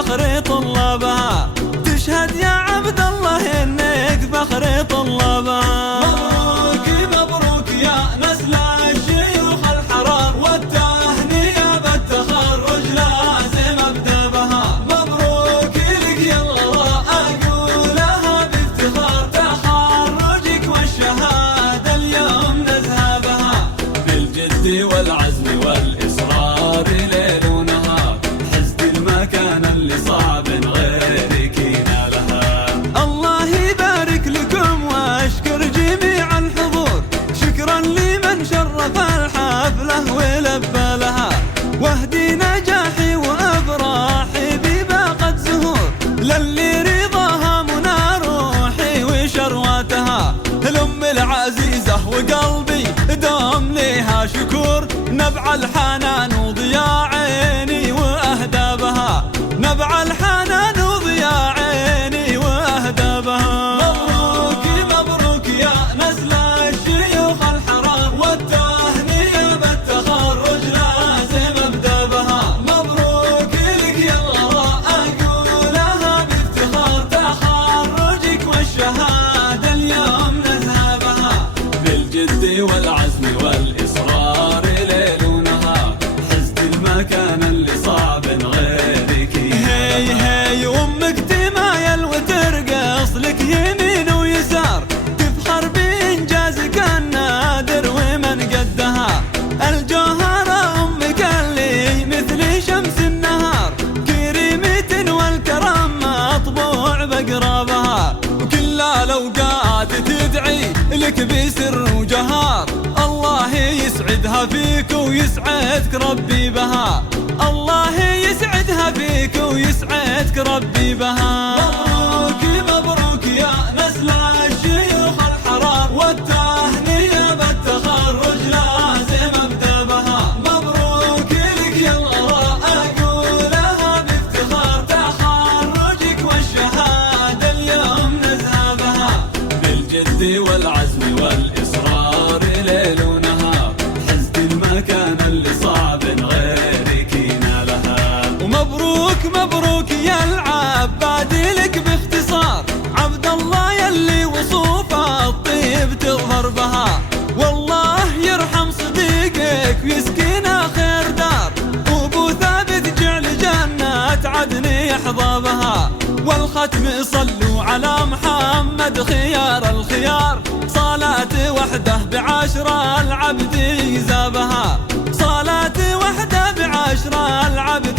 فخر طلابها. تشهد يا عبد الله إنك فخر طلابها. مبروك مبروك يا نسل الشيوخ الحرار، والتهنئة بالتخرج لازم أبدأ بها. مبروك لك يلا أقولها بافتخار، تخرجك والشهادة اليوم نذهبها. بالجد والعزم والإصرار ليل ونهار، حزت المكان اللي صعب غيرك ينالها. الله يبارك لكم واشكر جميع الحضور، شكرا لمن شرف الحفلة ولبى لها. واهدي نجاحي وافراحي بباقة زهور، للي رضاها منى روحي وشرواتها. الام العزيزة وقلبي دوم ليها شكور، نبع الحنان وضياء عيني واهدابها. نبع الحنان وضياء عيني واهدابها. مبروك مبروك يا نسل الشيوخ الحرار، والتهنئة بالتخرج لازم أبدأ بها. مبروك لك يلا أقولها بافتخار، تخرجك والشهادة اليوم نذهبها. بالجد والعزم والإصرار ليل ونهار، حزت المكان اللي صعب غيرك. هي هي وامك تمايل وترقص لك يمين ويسار، تفخر بإنجازك النادر ومن قدها. الجوهرة أمك اللي مثل شمس النهار، كريمة والكرم مطبوع بقرابها. وكل الأوقات تدعي لك بسر وجهار، الله يسعدها فيك ويسعدك ربي بها. الله يسعدها فيك ويسعدك ربي بها. مبروك مبروك يا نسل الشيوخ الحرار، والتهنئة بالتخرج لازم أبدأ بها. مبروك لك يلا أقولها بافتخار، تخرجك والشهادة اليوم نذهبها. بالجد والعزم والإصرار ليل ونهار، حزت المكان اللي صعب غيرك ينالها. ومبروك مبروك يا العباد لك باختصار، عبد الله يلي وصوفه الطيب تظهر بها. والله يرحم صديقك ويسكنه خير دار، وابو ثابت جعل جنة عدن يحظى بها. والختم صلوا على محمد خيار الخيار، صلاة وحده بعشرة العبد يزابها. صلاة وحده بعشرة العبد